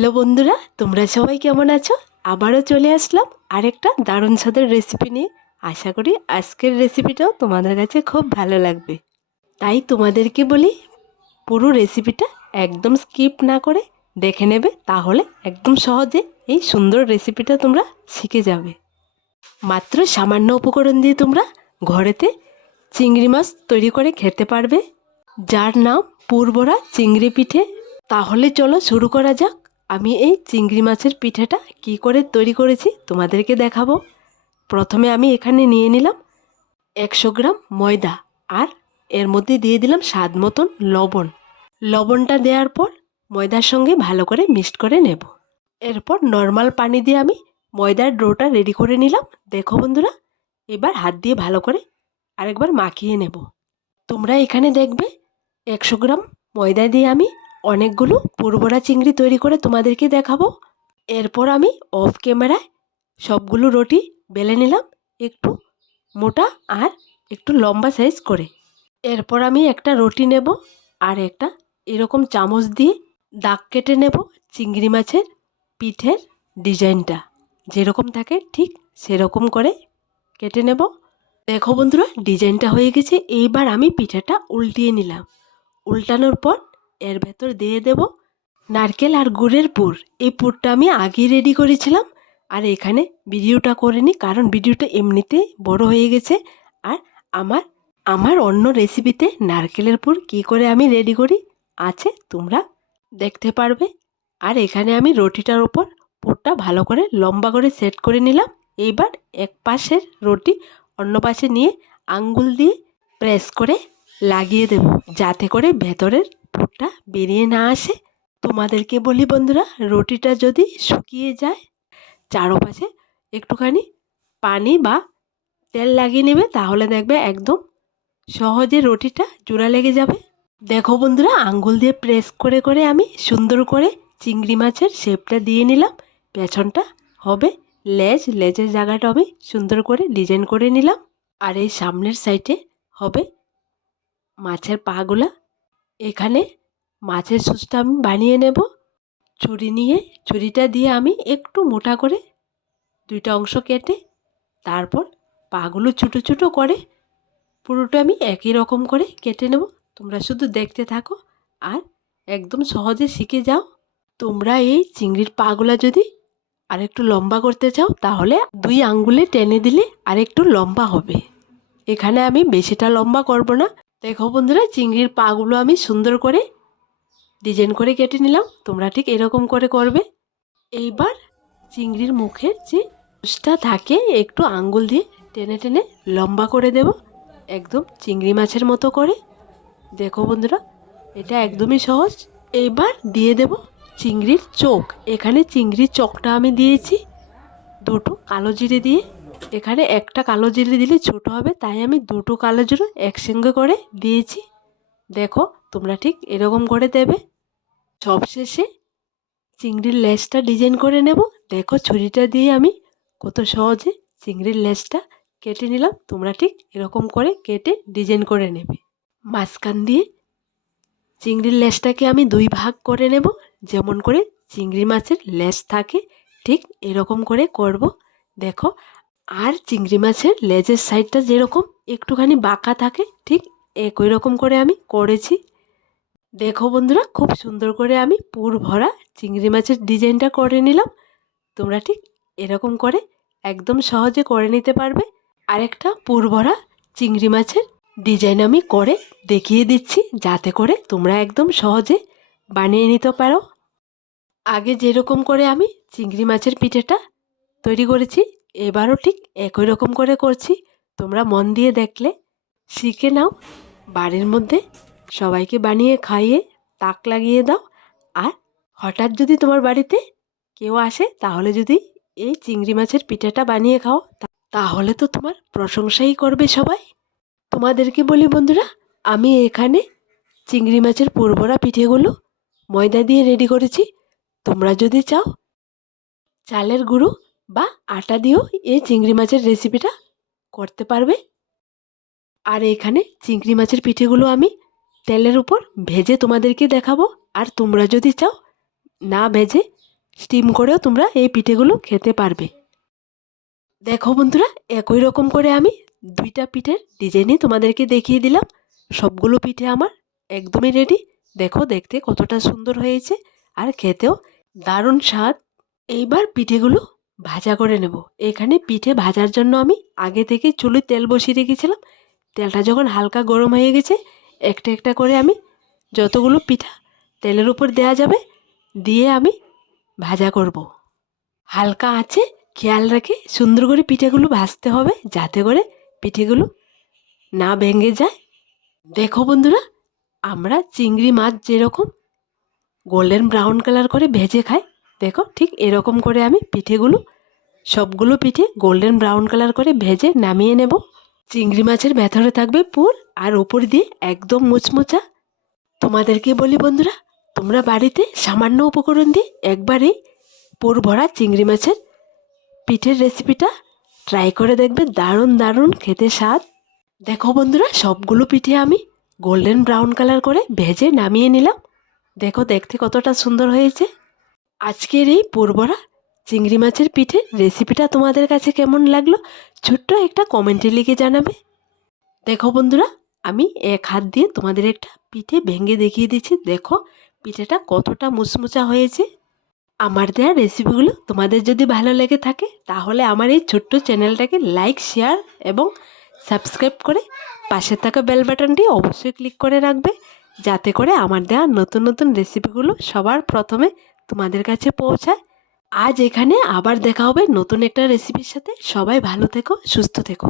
Hello বন্ধুরা, তোমরা সবাই কেমন আছো? আবারও চলে আসলাম আরেকটা দারুণ স্বাদের রেসিপি নিয়ে। আশা করি আজকের রেসিপিটাও তোমাদের কাছে খুব ভালো লাগবে। তাই তোমাদেরকে বলি, পুরো রেসিপিটা একদম স্কিপ না করে দেখে নেবে, তাহলে একদম সহজে এই সুন্দর রেসিপিটা তোমরা শিখে যাবে। মাত্র সামান্য উপকরণ দিয়ে তোমরা ঘরেতে চিংড়ি মাছ তৈরি করে খেতে পারবে। যার নাম পুরবরা চিংড়ি পিঠে। তাহলে চলো শুরু করা যাক। আমি এই চিংড়ি মাছের পিঠেটা কি করে তৈরি করেছি তোমাদেরকে দেখাবো। প্রথমে আমি এখানে নিয়ে নিলাম একশো গ্রাম ময়দা আর এর মধ্যে দিয়ে দিলাম স্বাদ মতন লবণ। লবণটা দেওয়ার পর ময়দার সঙ্গে ভালো করে মিক্সড করে নেব। এরপর নর্মাল পানি দিয়ে আমি ময়দার ডোটা রেডি করে নিলাম। দেখো বন্ধুরা, এবার হাত দিয়ে ভালো করে আরেকবার মাখিয়ে নেব। তোমরা এখানে দেখবে একশো গ্রাম ময়দা দিয়ে আমি অনেকগুলো পুরবড়া চিংড়ি তৈরি করে তোমাদেরকে দেখাবো। এরপর আমি অফ ক্যামেরায় সবগুলো রুটি বেলে নিলাম একটু মোটা আর একটু লম্বা সাইজ করে। এরপর আমি একটা রুটি নেব আর একটা এরকম চামচ দিয়ে দাগ কেটে নেব চিংড়ি মাছের পিঠের ডিজাইনটা। যেরকম থাকে ঠিক সেরকম করে কেটে নেব। দেখো বন্ধুরা, ডিজাইনটা হয়ে গেছে। এইবার আমি পিঠাটা উল্টিয়ে নিলাম। উল্টানোর পর এর ভেতর দিয়ে দেব নারকেল আর গুড়ের পুর। এই পুরটা আমি আগেই রেডি করেছিলাম। আর এখানে ভিডিওটা করিনি কারণ ভিডিওটা এমনিতে বড় হয়ে গেছে। আর আমার আমার অন্য রেসিপিতে নারকেলের পুর কী করে আমি রেডি করি আছে তোমরা দেখতে পারবে। আর এখানে আমি রুটিটার ওপর পুরটা ভালো করে লম্বা করে সেট করে নিলাম। এইবার এক পাশের রুটি অন্য পাশে নিয়ে আঙ্গুল দিয়ে প্রেস করে লাগিয়ে দেব, যাতে করে ভেতরের পুরটা বেরিয়ে না আসে? তোমাদেরকে বলি বন্ধুরা, রুটিটা যদি শুকিয়ে যায়, চারপাশে একটুখানি পানি বা তেল লাগিয়ে নেবে, তাহলে দেখবে একদম সহজে রুটিটা জোড়া লেগে যাবে। দেখো বন্ধুরা আঙ্গুল দিয়ে প্রেস করে করে আমি সুন্দর করে চিংড়ি মাছের শেপটা দিয়ে নিলাম। পেছনটা হবে লেজ, লেজের জায়গাটা আমি সুন্দর করে ডিজাইন করে নিলাম। আর এই সামনের সাইডে হবে মাছের পাগুলা। এখানে মাছের সুচটা আমি বানিয়ে নেব। ছুরি নিয়ে, ছুরিটা দিয়ে আমি একটু মোটা করে দুইটা অংশ কেটে তারপর পাগুলো ছোটো ছোটো করে পুরোটা আমি একই রকম করে কেটে নেব। তোমরা শুধু দেখতে থাকো আর একদম সহজে শিখে যাও। তোমরা এই চিংড়ির পাগুলা যদি আর একটু লম্বা করতে চাও, তাহলে দুই আঙ্গুলে টেনে দিলে আর একটু লম্বা হবে। এখানে আমি বেশিটা লম্বা করব না। দেখো বন্ধুরা, চিংড়ির পাগুলো আমি সুন্দর করে ডিজাইন করে কেটে নিলাম। তোমরা ঠিক এরকম করে করবে। এইবার চিংড়ির মুখের যে কুচটা থাকে, একটু আঙ্গুল দিয়ে টেনে টেনে লম্বা করে দেব। একদম চিংড়ি মাছের মতো করে। দেখো বন্ধুরা, এটা একদমই সহজ। এইবার দিয়ে দেব চিংড়ির চোখ। এখানে চিংড়ির চোখটা আমি দিয়েছি। দুটো কালো জিরে দিয়ে। এখানে একটা কালো জিরে দিলে ছোট হবে, তাই আমি দুটো কালো জিরো একসঙ্গে করে দিয়েছি। দেখো, তোমরা ঠিক এরকম করে দেবে। সবশেষে চিংড়ির লেজটা ডিজাইন করে নেব। দেখো, ছুরিটা দিয়ে আমি কত সহজে চিংড়ির লেজটা কেটে নিলাম। তোমরা ঠিক এরকম করে কেটে ডিজাইন করে নেবে। মাঝখান দিয়ে চিংড়ির লেজটাকে আমি দুই ভাগ করে নেব। যেমন করে চিংড়ি মাছের লেজ থাকে, ঠিক এরকম করে করব। দেখো আর চিংড়ি মাছের লেজের সাইডটা যেরকম একটুখানি বাঁকা থাকে, ঠিক একই রকম করে আমি করেছি। দেখো বন্ধুরা, খুব সুন্দর করে আমি পুর ভরা চিংড়ি মাছের ডিজাইনটা করে নিলাম। তোমরা ঠিক এরকম করে একদম সহজে করে নিতে পারবে। আরেকটা পুর ভরা চিংড়ি মাছের ডিজাইন আমি করে দেখিয়ে দিচ্ছি, যাতে করে তোমরা একদম সহজে বানিয়ে নিতে পারো। আগে যেরকম করে আমি চিংড়ি মাছের পিঠেটা তৈরি করেছি এবারও ঠিক একই রকম করে করছি। তোমরা মন দিয়ে দেখলে। শিখে নাও। বাড়ির মধ্যে সবাইকে বানিয়ে খাইয়ে তাক লাগিয়ে দাও। আর হঠাৎ যদি তোমার বাড়িতে কেউ আসে, তাহলে যদি এই চিংড়ি মাছের পিঠাটা বানিয়ে খাও তাহলে তো তোমার প্রশংসাই করবে সবাই। তোমাদেরকে বলি বন্ধুরা, আমি এখানে চিংড়ি মাছের পুরবরা পিঠেগুলো ময়দা দিয়ে রেডি করেছি। তোমরা যদি চাও, চালের গুঁড়ো বা আটা দিয়েও এই চিংড়ি মাছের রেসিপিটা করতে পারবে। আর এখানে চিংড়ি মাছের পিঠেগুলো আমি তেলের উপর ভেজে তোমাদেরকে দেখাবো। আর তোমরা যদি চাও না ভেজে স্টিম করেও তোমরা এই পিঠেগুলো খেতে পারবে। দেখো বন্ধুরা, একই রকম করে আমি দুইটা পিঠের ডিজাইনই তোমাদেরকে দেখিয়ে দিলাম। সবগুলো পিঠে আমার একদমই রেডি দেখো, দেখতে কতটা সুন্দর হয়েছে। আর খেতেও দারুণ স্বাদ। এইবার পিঠেগুলো ভাজা করে নেব। এখানে পিঠে ভাজার জন্য আমি আগে থেকে চুলোয় তেল বসিয়ে রেখেছিলাম। তেলটা যখন হালকা গরম হয়ে গেছে, একটা একটা করে আমি যতগুলো পিঠা তেলের উপর দেয়া যাবে, দিয়ে আমি ভাজা করব। হালকা আছে খেয়াল রেখে সুন্দর করে পিঠেগুলো ভাজতে হবে, যাতে করে পিঠেগুলো না ভেঙে যায়। দেখো বন্ধুরা, আমরা চিংড়ি মাছ যেরকম গোল্ডেন ব্রাউন কালার করে ভেজে খাই দেখো ঠিক এরকম করে আমি পিঠেগুলো, সবগুলো পিঠে গোল্ডেন ব্রাউন কালার করে ভেজে নামিয়ে নেব। চিংড়ি মাছের ভেতরে থাকবে পুর আর উপর দিয়ে একদম মুচমুচা। তোমাদেরকে বলি বন্ধুরা, তোমরা বাড়িতে সামান্য উপকরণ দিয়ে একবারেই পুর ভরা চিংড়ি মাছের পিঠের রেসিপিটা ট্রাই করে দেখবে, দারুণ দারুণ খেতে স্বাদ। দেখো বন্ধুরা, সবগুলো পিঠে আমি গোল্ডেন ব্রাউন কালার করে ভেজে নামিয়ে নিলাম। দেখো দেখতে কতটা সুন্দর হয়েছে। আজকের এই পুরবরা চিংড়ি মাছের পিঠে রেসিপিটা তোমাদের কাছে কেমন লাগল? ছোট্ট একটা কমেন্টে লিখে জানাবে। দেখো বন্ধুরা, আমি এক হাত দিয়ে তোমাদের একটা পিঠে ভেঙে দেখিয়ে দিচ্ছি। দেখো, পিঠেটা কতটা মুচমুচা হয়েছে। আমার দেওয়া রেসিপিগুলো তোমাদের যদি ভালো লেগে থাকে, তাহলে আমার এই ছোট্ট চ্যানেলটাকে লাইক শেয়ার এবং সাবস্ক্রাইব করে পাশে থাকা বেল বাটনটি অবশ্যই ক্লিক করে রাখবে। যাতে করে আমার দেওয়া নতুন নতুন রেসিপিগুলো সবার প্রথমে তোমাদের কাছে পৌঁছায়। আজ এখানে আবার দেখা হবে নতুন একটা রেসিপির সাথে। সবাই ভালো থেকো, সুস্থ থেকো।